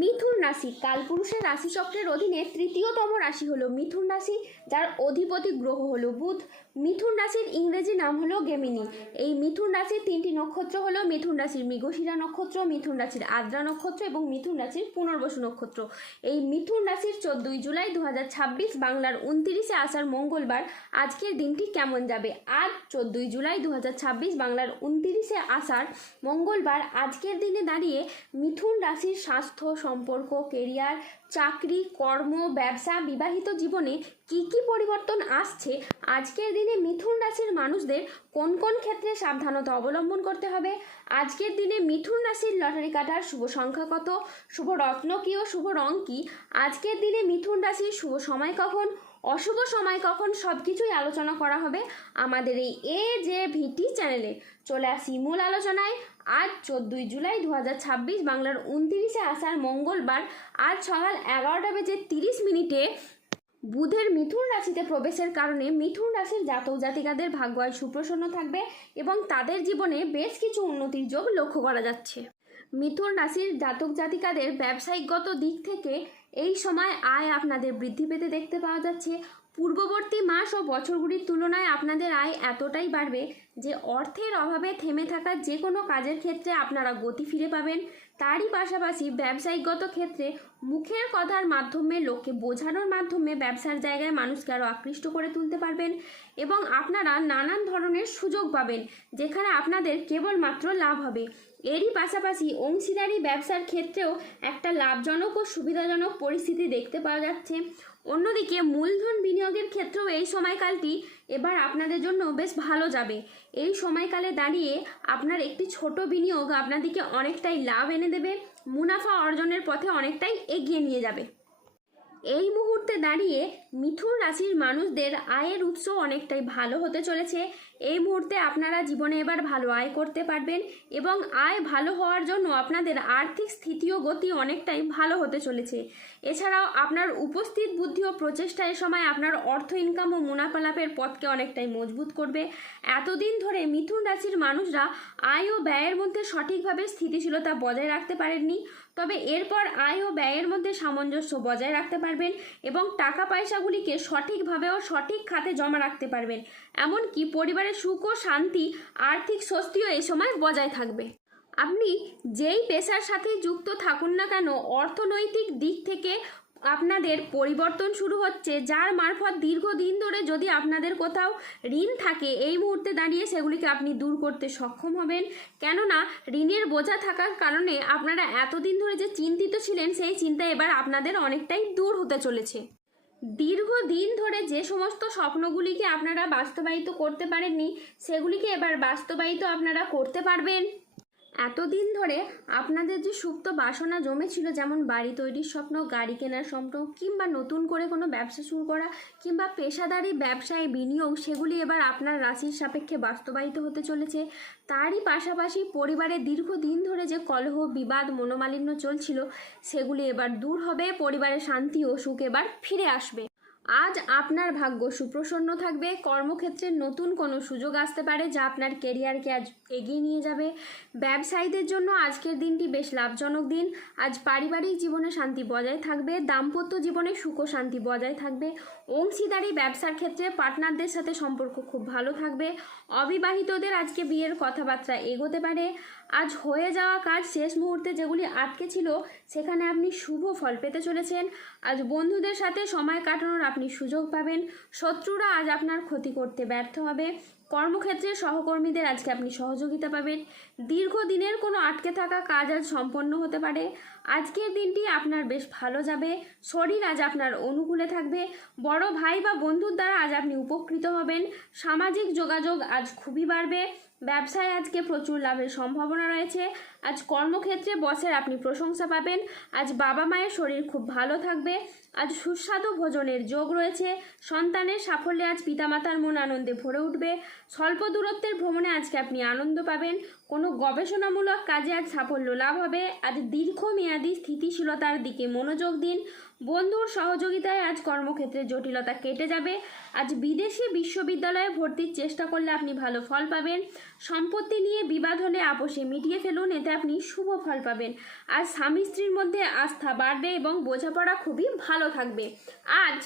মিথুন রাশি কালপুরুষের রাশিচক্রের অধীনে তৃতীয়তম রাশি হলো মিথুন রাশি, যার অধিপতি গ্রহ হলো বুধ। মিথুন রাশির ইংরেজি নাম হলো গেমিনি। এই মিথুন রাশির তিনটি নক্ষত্র হলো মিথুন রাশির মৃগশিরা নক্ষত্র, মিথুন রাশির আদ্রা নক্ষত্র এবং মিথুন রাশির পুনর্বসু নক্ষত্র। এই মিথুন রাশির 14ই জুলাই 2026 বাংলার 29শে আষাঢ় মঙ্গলবার আজকের দিনটি কেমন যাবে। আজ 14ই জুলাই 2026 বাংলার 29শে আষাঢ় মঙ্গলবার আজকের দিনে দাঁড়িয়ে মিথুন রাশির স্বাস্থ্য, সম্পর্ক, কেরিয়ার, চাকরি, কর্ম, ব্যবসা, বিবাহিত জীবনে কি কি পরিবর্তন আসছে, আজকের দিনে মিথুন রাশির মানুষদের কোন কোন ক্ষেত্রে সাবধানতা অবলম্বন করতে হবে, আজকের দিনে মিথুন রাশির লটারি কাটার শুভ সংখ্যা কত, শুভ রত্ন কি ও শুভ রং কি, আজকের দিনে মিথুন রাশির শুভ সময় কখন, অশুভ সময় কখন, সব কিছুই আলোচনা করা হবে আমাদের এই AJVT চ্যানেলে। চলে আসি মূল আলোচনায়। আজ 14ই জুলাই 2026 বাংলার 29শে আষাঢ় মঙ্গলবার আজ সকাল 11:30 বুধের মিথুন রাশিতে প্রবেশের কারণে মিথুন রাশির জাতক জাতিকাদের ভাগ্য আজ সুপ্রসন্ন থাকবে এবং তাদের জীবনে বেশ কিছু উন্নতির যোগ লক্ষ্য করা যাচ্ছে। মিথুন রাশির জাতক জাতিকাদের ব্যবসায়িকগত দিক থেকে এই সময় আয় আপনাদের বৃদ্ধি পেতে দেখতে পাওয়া যাচ্ছে। পূর্ববর্তী মাস ও বছরগুলির তুলনায় আপনাদের আয় এতটাই বাড়বে যে অর্থের অভাবে থেমে থাকা যে কোনো কাজের ক্ষেত্রে আপনারা গতি ফিরে পাবেন। তারই পাশাপাশি ব্যবসায়িকগত ক্ষেত্রে মুখের কথার মাধ্যমে, লোককে বোঝানোর মাধ্যমে ব্যবসার জায়গায় মানুষকে আরও আকৃষ্ট করে তুলতে পারবেন এবং আপনারা নানান ধরনের সুযোগ পাবেন যেখানে আপনাদের কেবলমাত্র লাভ হবে। এরই পাশাপাশি অংশীদারি ব্যবসার ক্ষেত্রেও একটা লাভজনক ও সুবিধাজনক পরিস্থিতি দেখতে পাওয়া যাচ্ছে। অন্যদিকে মূলধন বিনিয়োগের ক্ষেত্রেও এই সময়কালটি এবার আপনাদের জন্য বেশ ভালো যাবে। এই সময়কালে দাঁড়িয়ে আপনার একটি ছোট বিনিয়োগ আপনাদেরকে অনেকটাই লাভ এনে দেবে, মুনাফা অর্জনের পথে অনেকটাই এগিয়ে নিয়ে যাবে। এই মুহূর্তে দাঁড়িয়ে মিথুন রাশির মানুষদের আয়ের উৎস অনেকটাই ভালো হতে চলেছে। এই মুহূর্তে আপনারা জীবনে এবার ভালো আয় করতে পারবেন এবং আয় ভালো হওয়ার জন্য আপনাদের আর্থিক স্থিতি ও গতি অনেকটাই ভালো হতে চলেছে। এছাড়াও আপনার উপস্থিত বুদ্ধি ও প্রচেষ্টা এ সময় আপনার অর্থ ইনকাম ও মুনাফা লাভের পথকে অনেকটাই মজবুত করবে। এতদিন ধরে মিথুন রাশির মানুষরা আয় ও ব্যয়ের মধ্যে সঠিকভাবে স্থিতিশীলতা বজায় রাখতে পারেননি, তবে এরপর আয় ও ব্যয়ের মধ্যে সামঞ্জস্য বজায় রাখতে পারবেন এবং টাকা পয়সাগুলিকে সঠিকভাবে ও সঠিক খাতে জমা রাখতে পারবেন। এমনকি পরিবারের সুখ ও শান্তি, আর্থিক স্বস্তিও এই সময় বজায় থাকবে। আপনি যেই পেশার সাথে যুক্ত থাকুন না কেন, অর্থনৈতিক দিক থেকে আপনাদের পরিবর্তন শুরু হচ্ছে, যার মারফত দীর্ঘদিন ধরে যদি আপনাদের কোথাও ঋণ থাকে এই মুহূর্তে দাঁড়িয়ে সেগুলিকে আপনি দূর করতে সক্ষম হবেন। কেননা ঋণের বোঝা থাকার কারণে আপনারা এতদিন ধরে যে চিন্তিত ছিলেন সেই চিন্তা এবার আপনাদের অনেকটাই দূর হতে চলেছে। দীর্ঘদিন ধরে যে সমস্ত স্বপ্নগুলিকে আপনারা বাস্তবায়িত করতে পারেননি সেগুলিকে এবার বাস্তবায়িত আপনারা করতে পারবেন। এতদিন ধরে আপনাদের যে সুপ্ত বাসনা জমেছিল, যেমন বাড়ি তৈরির স্বপ্ন, গাড়ি কেনার স্বপ্ন, কিংবা নতুন করে কোনো ব্যবসা শুরু করা কিংবা পেশাদারি ব্যবসায় বিনিয়োগ, সেগুলি এবার আপনার রাশির সাপেক্ষে বাস্তবায়িত হতে চলেছে। তারই পাশাপাশি পরিবারে দীর্ঘদিন ধরে যে কলহ, বিবাদ, মনোমালিন্য চলছিল সেগুলি এবার দূর হবে, পরিবারের শান্তি ও সুখ এবার ফিরে আসবে। আজ আপনার ভাগ্য সুপ্রসন্ন থাকবে। কর্মক্ষেত্রে নতুন কোনো সুযোগ আসতে পারে যা আপনার কেরিয়ারকে আজ এগিয়ে নিয়ে যাবে। ব্যবসায়ীদের জন্য আজকের দিনটি বেশ লাভজনক দিন। আজ পারিবারিক জীবনে শান্তি বজায় থাকবে, দাম্পত্য জীবনে সুখ ও শান্তি বজায় থাকবে। অংশীদারি ব্যবসার ক্ষেত্রে পার্টনারদের সাথে সম্পর্ক খুব ভালো থাকবে। অবিবাহিতদের আজকে বিয়ের কথাবার্তা এগোতে পারে। আজ হয়ে যাওয়া কাজ শেষ মুহূর্তে যেগুলি আটকে ছিল সেখানে আপনি শুভ ফল পেতে চলেছেন। আজ বন্ধুদের সাথে সময় কাটানোর আপনি সুযোগ পাবেন। শত্রুরা আজ আপনার ক্ষতি করতে ব্যর্থ হবে। কর্মক্ষেত্রে সহকর্মীদের আজকে আপনি সহযোগিতা পাবেন। দীর্ঘদিনের কোনো আটকে থাকা কাজ আজ সম্পন্ন হতে পারে। আজকের দিনটি আপনার বেশ ভালো যাবে। শরীর আজ আপনার অনুকূলে থাকবে। বড় ভাই বা বন্ধুর দ্বারা আজ আপনি উপকৃত হবেন। সামাজিক যোগাযোগ আজ খুবই বাড়বে। ব্যবসায় আজকে প্রচুর লাভের সম্ভাবনা রয়েছে। আজ কর্মক্ষেত্রে বসের আপনি প্রশংসা পাবেন। আজ বাবা মায়ের শরীর খুব ভালো থাকবে। আজ সুস্বাদু ভোজনের যোগ রয়েছে। সন্তানের সাফল্যে আজ পিতামাতার মন আনন্দে ভরে উঠবে। স্বল্প দূরত্বের ভ্রমণে আজকে আপনি আনন্দ পাবেন। কোনো গবেষণামূলক কাজে আজ সাফল্য লাভ হবে। আজ দীর্ঘমেয়াদী স্থিতিশীলতার দিকে মনোযোগ দিন। বন্ধুর সহযোগিতায় আজ কর্মক্ষেত্রে জটিলতা কেটে যাবে। আজ বিদেশি বিশ্ববিদ্যালয়ে ভর্তির চেষ্টা করলে আপনি ভালো ফল পাবেন। সম্পত্তি নিয়ে বিবাদ হলে আপোষে মিটিয়ে ফেলুন, এতে আপনি শুভ ফল পাবেন। আজ স্বামী স্ত্রীর মধ্যে আস্থা বাড়বে এবং বোঝাপড়া খুবই ভালো থাকবে। আজ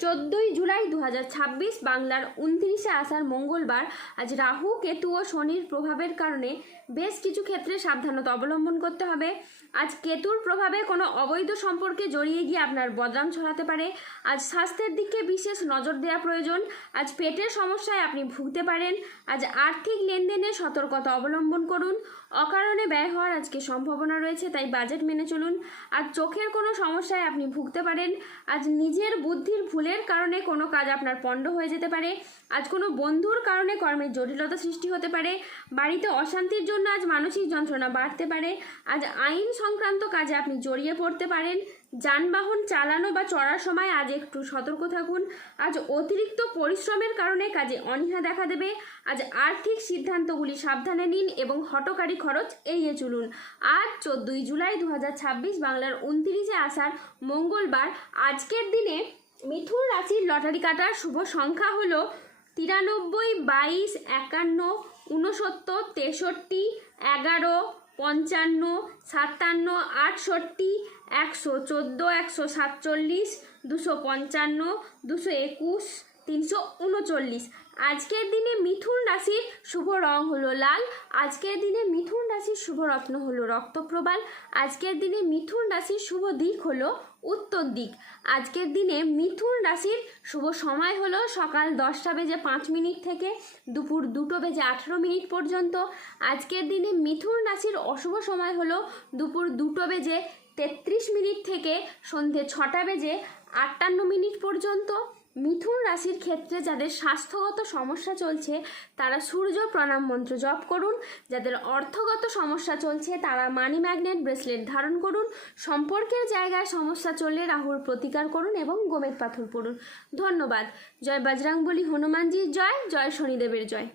14ই জুলাই 2026 বাংলার 29শে আষাঢ় মঙ্গলবার। আজ রাহু, কেতু ও শনির প্রভাবের কারণে বেশ কিছু ক্ষেত্রে সাবধানতা অবলম্বন করতে হবে। আজ কেতুর প্রভাবে কোনো অবৈধ সম্পর্কে জড়িয়ে গিয়ে আপনার বদনাম ছড়াতে পারে। আজ স্বাস্থ্যের দিকে বিশেষ নজর দেওয়া প্রয়োজন। আজ পেটের সমস্যায় আপনি ভুগতে পারেন। আজ আর্থিক লেনদেনে সতর্কতা অবলম্বন করুন। অকারণে ব্যয় হওয়ার আজকে সম্ভাবনা রয়েছে, তাই বাজেট মেনে চলুন। আজ চোখের কোনো সমস্যায় আপনি ভুগতে পারেন। আজ নিজের বুদ্ধির ভুলের কারণে কোনো কাজ আপনার পণ্ড হয়ে যেতে পারে। আজ কোনো বন্ধুর কারণে কর্মের জটিলতা সৃষ্টি হতে পারে। বাড়িতে অশান্তির জন্য আজ মানসিক যন্ত্রণা বাড়তে পারে। আজ আইন সংক্রান্ত কাজে আপনি জড়িয়ে পড়তে পারেন। যানবাহন চালানো বা চড়ার সময় আজ একটু সতর্ক থাকুন। আজ অতিরিক্ত পরিশ্রমের কারণে কাজে অনীহা দেখা দেবে। আজ আর্থিক সিদ্ধান্তগুলি সাবধানে নিন এবং হঠকারী খরচ এড়িয়ে চলুন। আজ 14ই জুলাই 2026 বাংলার 29শে আষাঢ় মঙ্গলবার। আজকের দিনে মিথুন রাশির লটারি কাটার শুভ সংখ্যা হলো 93, 22, 51, 69, 63, 11, 55, 57, 68, 114, 147, 255, 221, 339। আজকের দিনে মিথুন রাশির শুভ রং হলো লাল। আজকের দিনে মিথুন রাশির শুভ রত্ন হলো রক্তপ্রবাল। আজকের দিনে মিথুন রাশির শুভ দিক হলো উত্তর দিক। আজকের দিনে মিথুন রাশির শুভ সময় হলো সকাল 10:05 থেকে দুপুর 2:18 পর্যন্ত। আজকের দিনে মিথুন রাশির অশুভ সময় হলো দুপুর 2:33 থেকে সন্ধে 6:58 পর্যন্ত। মিথুন রাশির ক্ষেত্রে যাদের স্বাস্থ্যগত সমস্যা চলছে তারা সূর্য প্রণাম মন্ত্র জপ করুন। যাদের অর্থগত সমস্যা চলছে তারা মানি ম্যাগনেট ব্রেসলেট ধারণ করুন। সম্পর্কের জায়গায় সমস্যা চললে রাহুর প্রতিকার করুন এবং গোমেদ পাথর পড়ুন। ধন্যবাদ। জয় বজরংবলী হনুমানজির জয়, জয় শনিদেবের জয়।